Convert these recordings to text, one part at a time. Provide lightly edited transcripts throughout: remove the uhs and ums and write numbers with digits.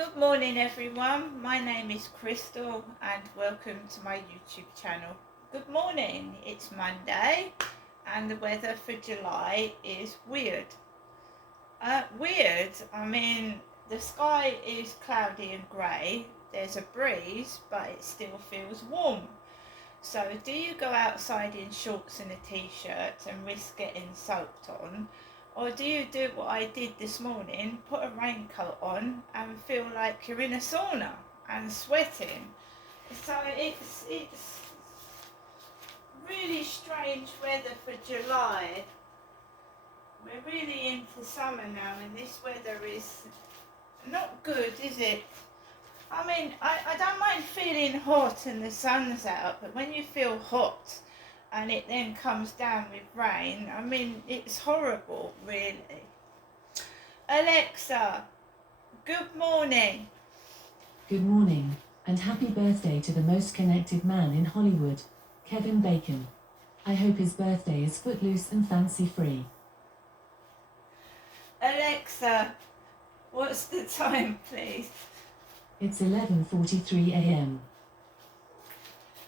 Good morning, everyone. My name is Crystal, and welcome to my YouTube channel. Good morning. It's Monday, and the weather for July is weird. Weird. I mean, the sky is cloudy and grey. There's a breeze, but it still feels warm. So, do you go outside in shorts and a t-shirt and risk getting soaked on? Or do you do what I did this morning, put a raincoat on and feel like you're in a sauna and sweating? So it's really strange weather for July. We're really into summer now, and this weather is not good, is it? I mean, I don't mind feeling hot and the sun's out, but when you feel hot and it then comes down with rain, I mean, it's horrible, really. Alexa, good morning. Good morning, and happy birthday to the most connected man in Hollywood, Kevin Bacon. I hope his birthday is footloose and fancy-free. Alexa, what's the time, please? It's 11:43 a.m.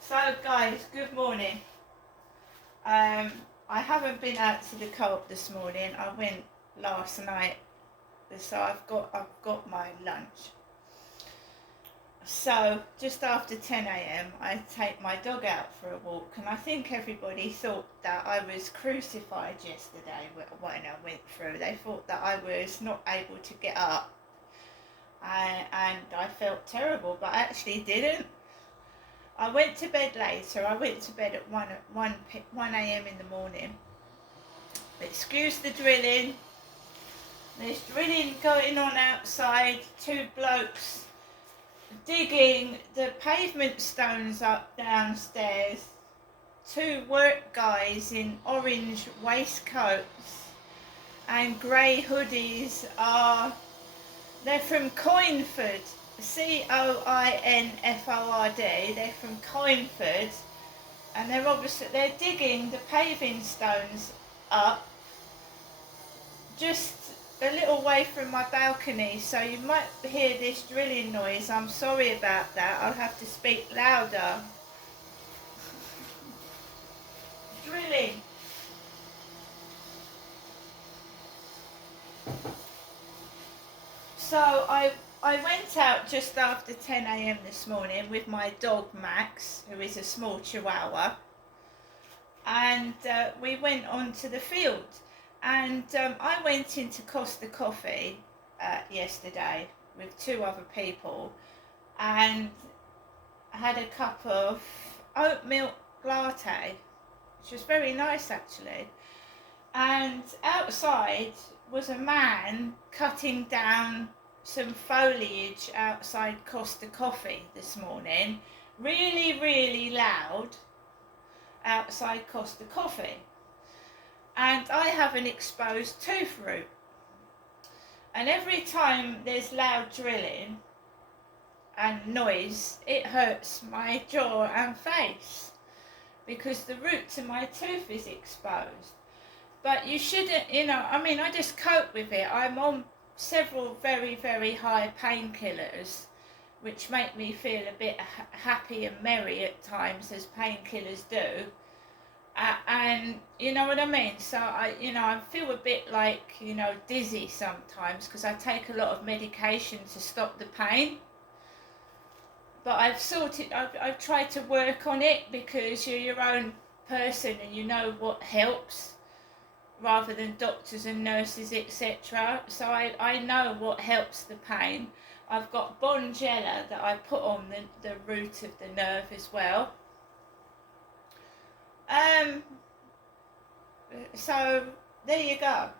So, guys, good morning. I haven't been out to the co-op this morning. I went last night, so I've got my lunch. So just after 10 a.m. I take my dog out for a walk, and I think everybody thought that I was crucified yesterday when I went through. They thought that I was not able to get up, and I felt terrible, but I actually didn't. I went to bed later. I went to bed at 1 a.m. in the morning. Excuse the drilling. There's drilling going on outside. Two blokes digging the pavement stones up downstairs. Two work guys in orange waistcoats and grey hoodies they're from Coinford. Coinford. They're from Coinford, and they're digging the paving stones up just a little way from my balcony, so you might hear this drilling noise. I'm sorry about that. I'll have to speak louder. Drilling. So I went out just after 10 a.m. this morning with my dog Max, who is a small chihuahua, and we went onto the field. And I went into Costa Coffee yesterday with two other people and had a cup of oat milk latte, which was very nice actually. And outside was a man cutting down some foliage outside Costa Coffee this morning, really, really loud outside Costa Coffee. And I have an exposed tooth root. And every time there's loud drilling and noise, it hurts my jaw and face because the root to my tooth is exposed. But you shouldn't, I just cope with it. I'm on several very, very high painkillers, which make me feel a bit happy and merry at times, as painkillers do. And you know what I mean? So I feel a bit like, dizzy sometimes because I take a lot of medication to stop the pain. But I've tried to work on it because you're your own person and you know what helps, rather than doctors and nurses, etc. So I know what helps the pain. I've got Bonjela that I put on the root of the nerve as well. So there you go.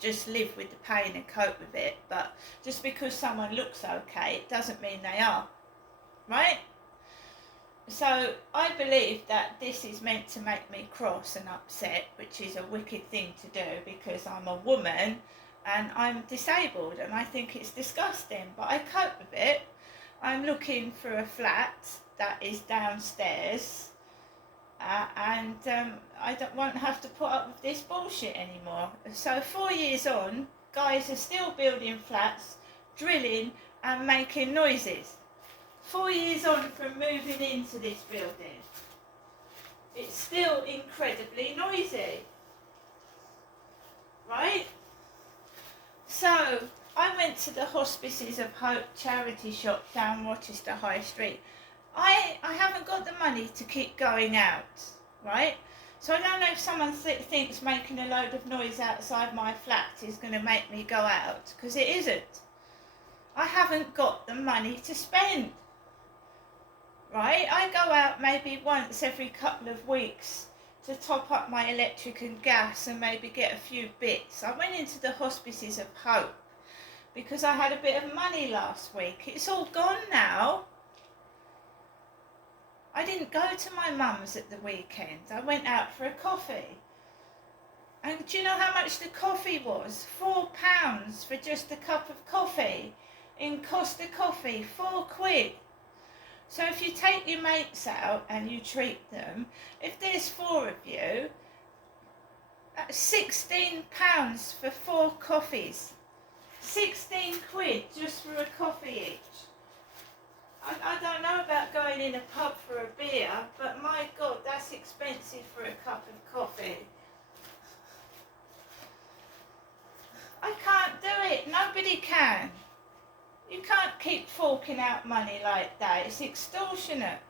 Just live with the pain and cope with it. But just because someone looks okay, it doesn't mean they are, right? So I believe that this is meant to make me cross and upset, which is a wicked thing to do because I'm a woman and I'm disabled, and I think it's disgusting, but I cope with it. I'm looking for a flat that is downstairs, and I won't have to put up with this bullshit anymore. So 4 years on, guys are still building flats drilling and making noises. 4 years on from moving into this building, it's still incredibly noisy, right? So I went to the Hospices of Hope charity shop down Rochester High Street. I haven't got the money to keep going out, right? So I don't know if someone thinks making a load of noise outside my flat is going to make me go out, because it isn't. I haven't got the money to spend, right? I go out maybe once every couple of weeks to top up my electric and gas and maybe get a few bits. I went into the Hospices of Hope because I had a bit of money last week. It's all gone now. I didn't go to my mum's at the weekend. I went out for a coffee. And do you know how much the coffee was? £4 for just a cup of coffee in Costa Coffee, £4. So if you take your mates out and you treat them, if there's 4 of you, that's £16 for 4 coffees. 16 quid just for a coffee each. I don't know about going in a pub for a beer, but my God, that's expensive for a cup of coffee. I can't do it. Nobody can. You can't keep forking out money like that. It's extortionate.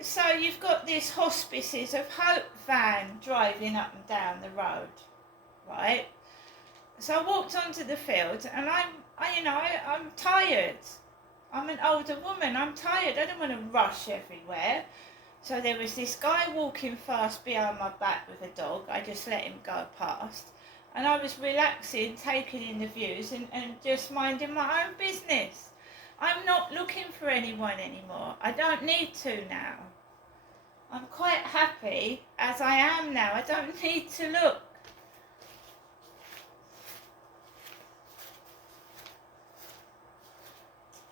So you've got this Hospices of Hope van driving up and down the road, right? So I walked onto the field and I'm tired. I'm an older woman. I'm tired. I don't want to rush everywhere. So there was this guy walking fast behind my back with a dog. I just let him go past. And I was relaxing, taking in the views and just minding my own business. I'm not looking for anyone anymore. I don't need to now. I'm quite happy as I am now. I don't need to look.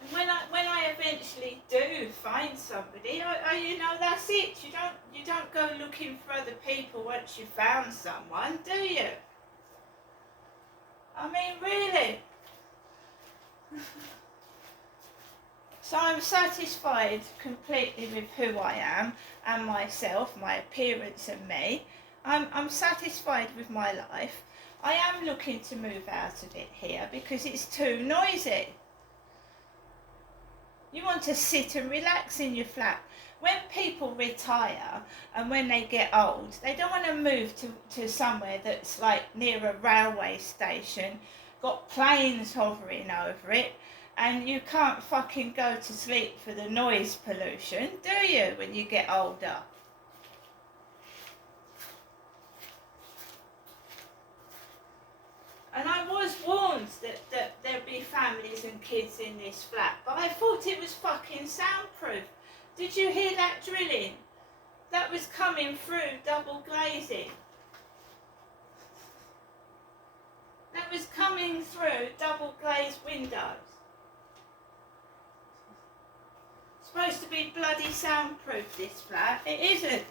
And when I eventually do find somebody, that's it. You don't go looking for other people once you've found someone, do you? I mean, really. So I'm satisfied completely with who I am and myself, my appearance and me. I'm satisfied with my life. I am looking to move out of it here because it's too noisy. You want to sit and relax in your flat. When people retire and when they get old, they don't want to move to somewhere that's like near a railway station, got planes hovering over it, and you can't fucking go to sleep for the noise pollution, do you, when you get older? And I was warned that there'd be families and kids in this flat, but I thought it was fucking soundproof. Did you hear that drilling? That was coming through double glazing. That was coming through double glazed windows. Supposed to be bloody soundproof, this flat. It isn't.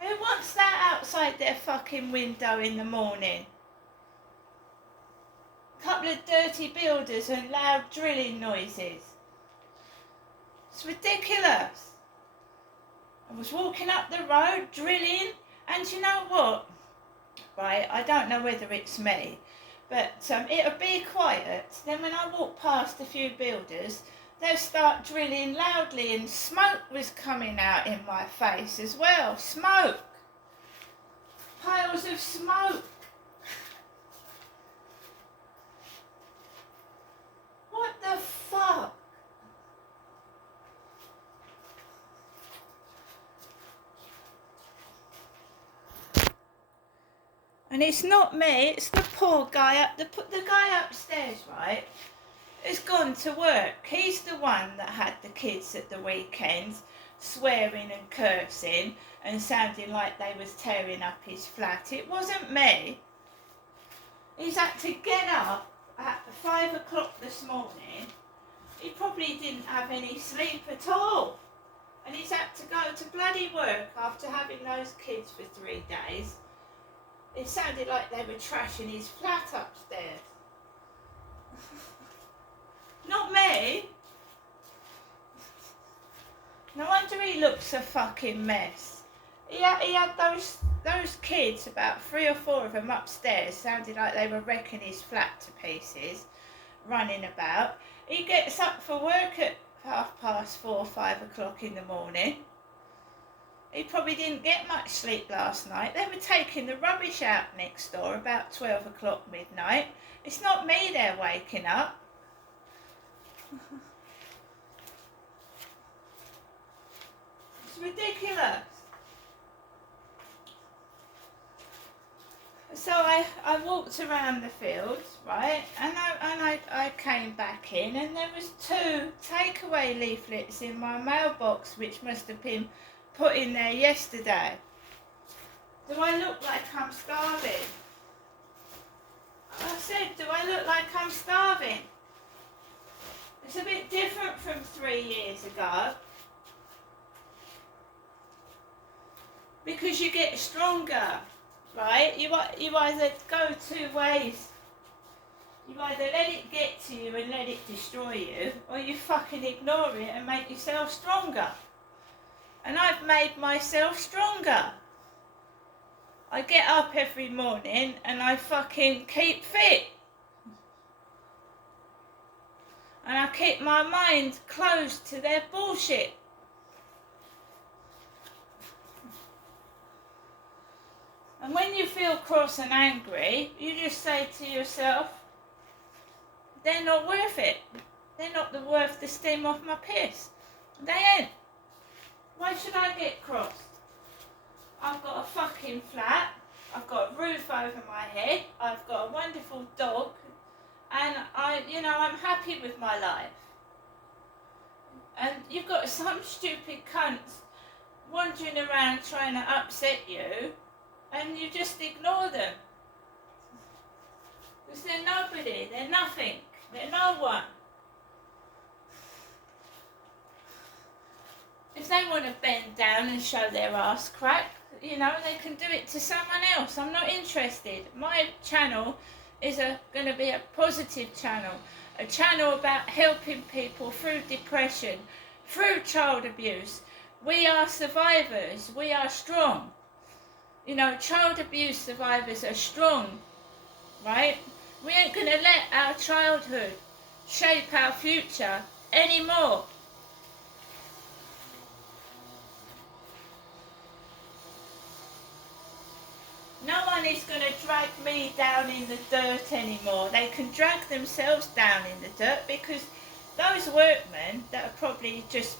Who wants that outside their fucking window in the morning? Couple of dirty builders and loud drilling noises. It's ridiculous. I was walking up the road drilling, and you know what? Right, I don't know whether it's me, but it'll be quiet. Then when I walk past a few builders, they'll start drilling loudly, and smoke was coming out in my face as well. Smoke. Piles of smoke. What the fuck? And it's not me, it's the poor guy the guy upstairs, right, has gone to work. He's the one that had the kids at the weekends swearing and cursing and sounding like they was tearing up his flat. It wasn't me. He's had to get up at 5 o'clock this morning. He probably didn't have any sleep at all. And he's had to go to bloody work after having those kids for 3 days. It sounded like they were trashing his flat upstairs. Not me. No wonder he looks a fucking mess. He had those kids, about 3 or 4 of them upstairs, sounded like they were wrecking his flat to pieces, running about. He gets up for work at 4:30, 5 o'clock in the morning. He probably didn't get much sleep last night. They were taking the rubbish out next door about 12 o'clock midnight. It's not me they're waking up. It's ridiculous. So I walked around the fields, right, and I came back in, and there was 2 takeaway leaflets in my mailbox, which must have been put in there yesterday. Do I look like I'm starving? I said, do I look like I'm starving? It's a bit different from 3 years ago. Because you get stronger, right? You either go 2 ways. You either let it get to you and let it destroy you, or you fucking ignore it and make yourself stronger. And I've made myself stronger. I get up every morning and I fucking keep fit. And I keep my mind closed to their bullshit. And when you feel cross and angry, you just say to yourself, they're not worth it. They're not worth the steam off my piss. They ain't. Why should I get crossed? I've got a fucking flat. I've got a roof over my head. I've got a wonderful dog. And I'm happy with my life. And you've got some stupid cunts wandering around trying to upset you, and you just ignore them. Because they're nobody, they're nothing, they're no one. If they want to bend down and show their ass crack, they can do it to someone else. I'm not interested. My channel is going to be a positive channel. A channel about helping people through depression, through child abuse. We are survivors. We are strong. Child abuse survivors are strong, right? We ain't going to let our childhood shape our future anymore. No one is going to drag me down in the dirt anymore. They can drag themselves down in the dirt, because those workmen that are probably just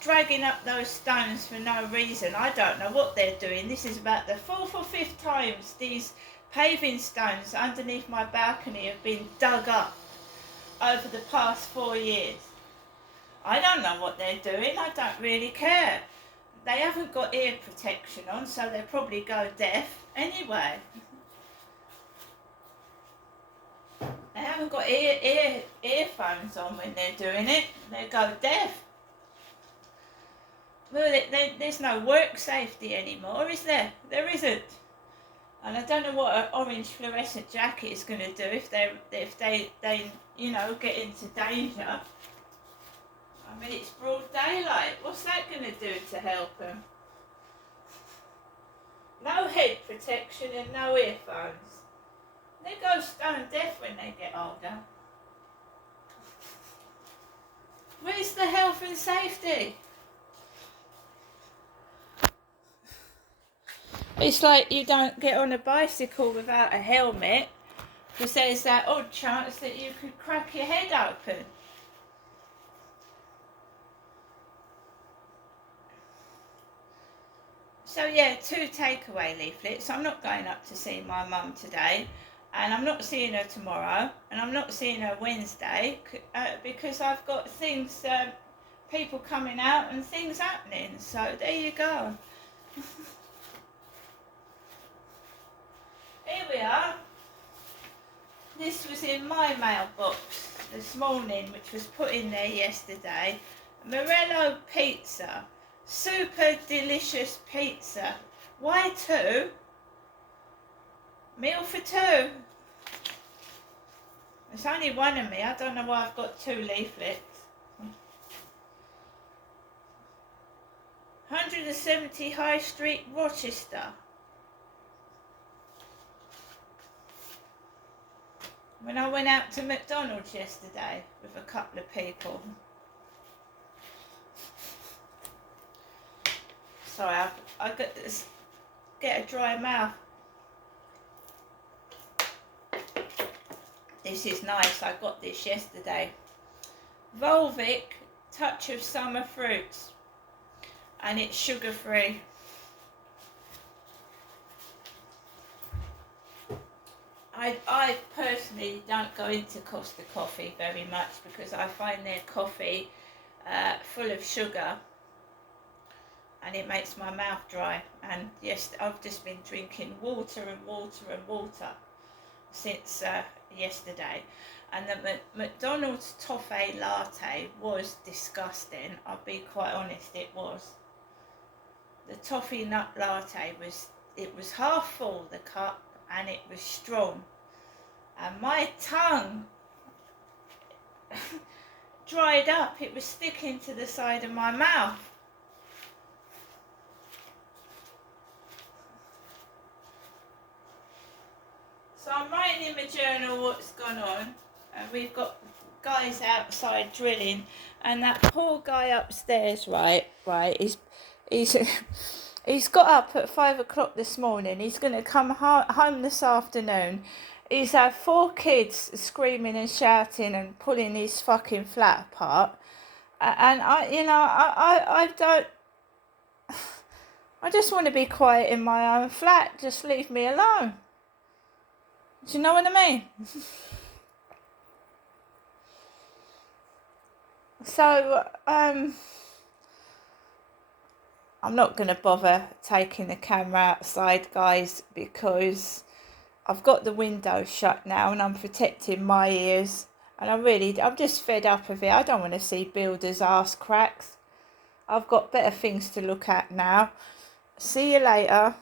dragging up those stones for no reason, I don't know what they're doing. This is about the 4th or 5th times these paving stones underneath my balcony have been dug up over the past 4 years. I don't know what they're doing. I don't really care. They haven't got ear protection on, so they'll probably go deaf anyway. They haven't got earphones on when they're doing it. They go deaf. Well, there's no work safety anymore, is there? There isn't. And I don't know what an orange fluorescent jacket is going to do if they get into danger. I mean, it's broad daylight. What's that going to do to help them? No head protection and no earphones. They go stone deaf when they get older. Where's the health and safety? It's like you don't get on a bicycle without a helmet, because there's that odd chance that you could crack your head open. So yeah, 2 takeaway leaflets. I'm not going up to see my mum today, and I'm not seeing her tomorrow, and I'm not seeing her Wednesday, because I've got things, people coming out and things happening. So there you go. Here we are. This was in my mailbox this morning, which was put in there yesterday. Morello pizza. Super delicious pizza. Why 2? Meal for 2. It's only one of me. I don't know why I've got 2 leaflets. 170 High Street, Rochester. When I went out to McDonald's yesterday with a couple of people. Sorry, I got this, get a dry mouth. This is nice. I got this yesterday. Volvic Touch of Summer Fruits, and it's sugar free. I personally don't go into Costa Coffee very much because I find their coffee full of sugar and it makes my mouth dry. And yes, I've just been drinking water and water and water since yesterday. And the McDonald's toffee latte was disgusting. I'll be quite honest, it was. The toffee nut latte was half full, the cup, and it was strong. And my tongue dried up. It was sticking to the side of my mouth. So I'm writing in my journal what's gone on. And we've got guys outside drilling, and that poor guy upstairs, right, he's got up at 5 o'clock this morning. He's going to come home this afternoon. He's had 4 kids screaming and shouting and pulling his fucking flat apart. And I don't. I just want to be quiet in my own flat. Just leave me alone. Do you know what I mean? So, I'm not going to bother taking the camera outside, guys, because I've got the window shut now and I'm protecting my ears. And I'm just fed up of it. I don't want to see builders' arse cracks. I've got better things to look at now. See you later.